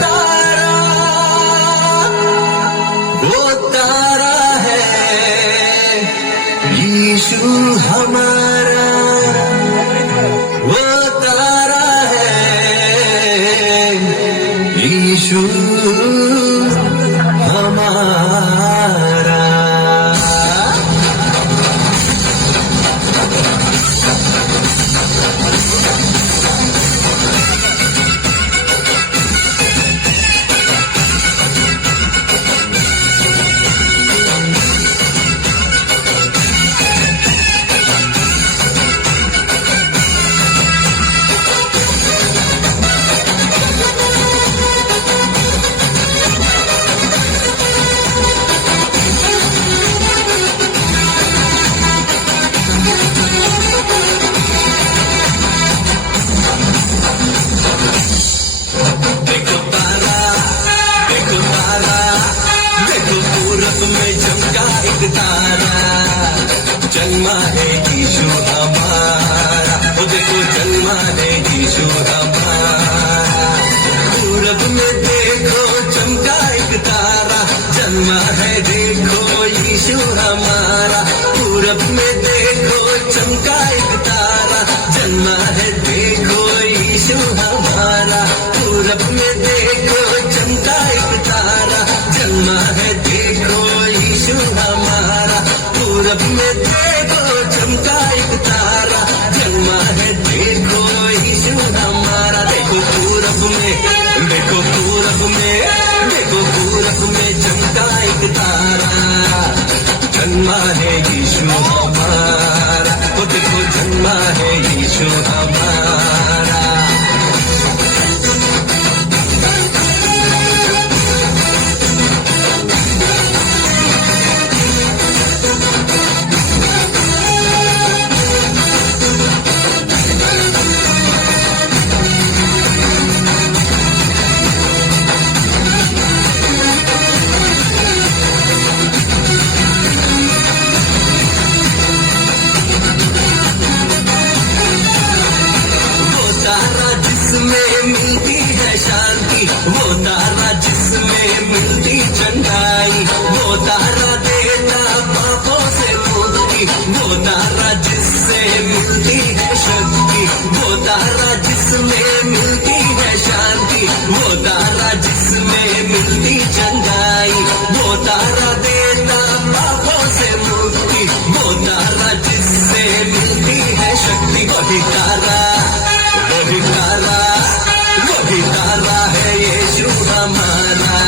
तारा, वो तारा है यीशु हमारा, वो तारा है यीशु हमारा। जन्मा है यीशु हमारा, वो देखो जन्मा है यीशु हमारा। पूरब में देखो चमका एक तारा, जन्मा है देखो यीशु हमारा। पूरब में देखो चमका एक तारा, जन्मा है देखो यीशु हमारा। पूरब में देखो चमका एक तारा, जन्मा है देखो यीशु हमारा। पूरब में देखो चमका एक तारा, जन्मा है देखो यीशु हमारा। देखो पूरब में, देखो पूरब में, देखो पूरब में चमका एक तारा, जन्मा है यीशु हमारा। वो देखो जन्मा है यीशु हमारा। वो तारा जिसमें मिलती चंगाई, वो तारा देता पापों से मुक्ति, वो तारा जिससे मिलती है शक्ति, वो तारा जिसमें मिलती है शांति, वो तारा जिसमें मिलती चंगाई, वो तारा देता पापों से मुक्ति, वो तारा जिससे मिलती है शक्ति। वही तारा, वही तारा, वही तारा है यीशु हमारा,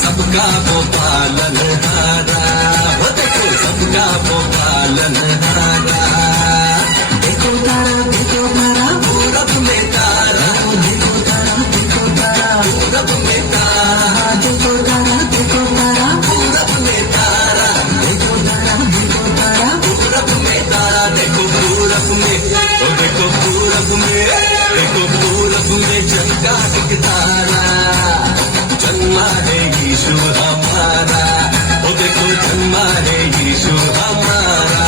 सबका वो पालनहारा। वो देखो सबका वो पालनहारा। देखो तारा, देखो तारा, पूरब में तारा, देखो तारा, देखो तारा, पूरब में तारा, देखो तारा, देखो तारा, पूरब में तारा, देखो तारा, देखो तारा, पूरब में तारा। देखो पूरब में, देखो पूरब में, देखो पूरब में चमका एक तारा, जन्मा है यीशु हमारा। वो देखो जन्मा है यीशु हमारा।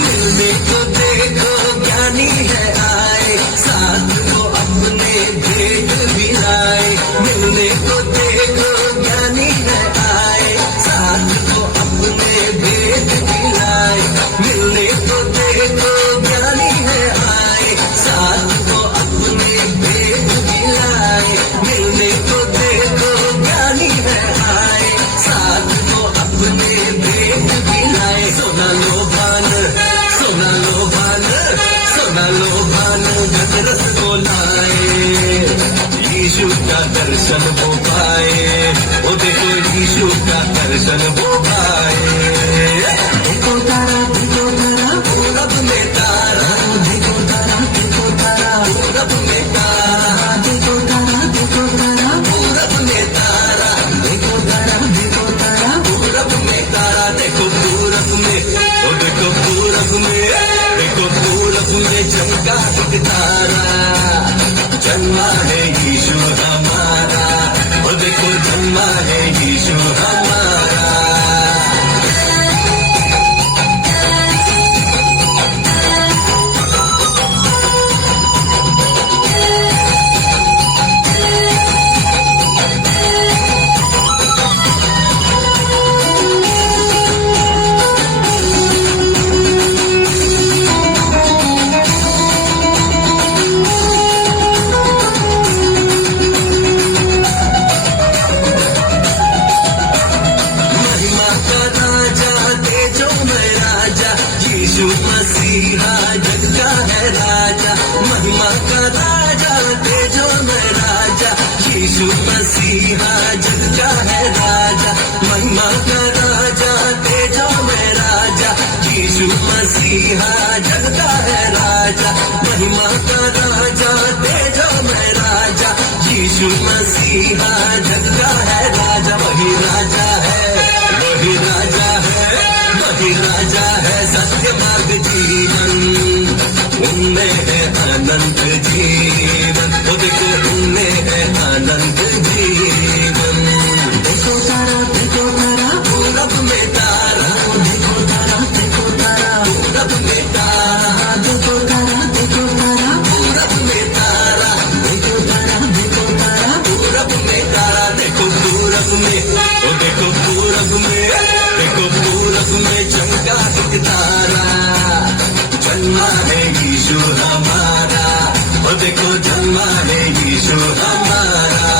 मिलने को देखो ज्ञानी है आए, साथ को अपने भेद दिलाए। मिलने को देखो ज्ञानी है आए, साथ को अपने भेद दिलाए। मिलने को देखो ज्ञानी है आए, साथ को अपने भेद दिलाए। सोना लो भान, सोना लो भान, सोना लो भान, गजरस को लाए। यीशु का दर्शन हो पाए, वो देखो यीशु का दर्शन हो पाए। देखो तारा, देखो तारा, पूरब में मसीहा जगता है राजा, महिमा का राजा तेजो में राजा, यीशु मसीहा जगता है राजा, वही राजा है, वही राजा है, वही राजा है, सत्य मार्ग जीवन उनमें है अनंत जीवन, वो देखो उनमें है अनंत जीवन। देखो तारा पूरब में तारा, देखो तारा पूरब में तारा, देखो तारा पूरब में तारा, देखो तारा पूरब में तारा, देखो पूरब में, ओ देखो पूरब में, देखो पूरब में चमका एक तारा, जन्मा है यीशु हमारा, ओ देखो जन्मा है यीशु हमारा,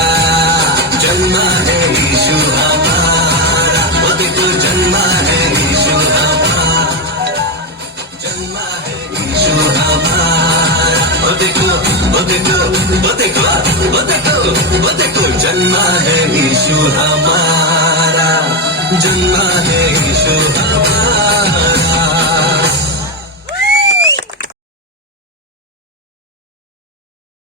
जन्मा है यीशु हमारा, ओ देखो जन्मा है यीशु हमारा, जन्मा है यीशु हमारा, ओ देखो, ओ देखो, ओ देखो, ओ देखो, ओ देखो जन्मा है यीशु हमारा, जन्मा है यीशु हमारा।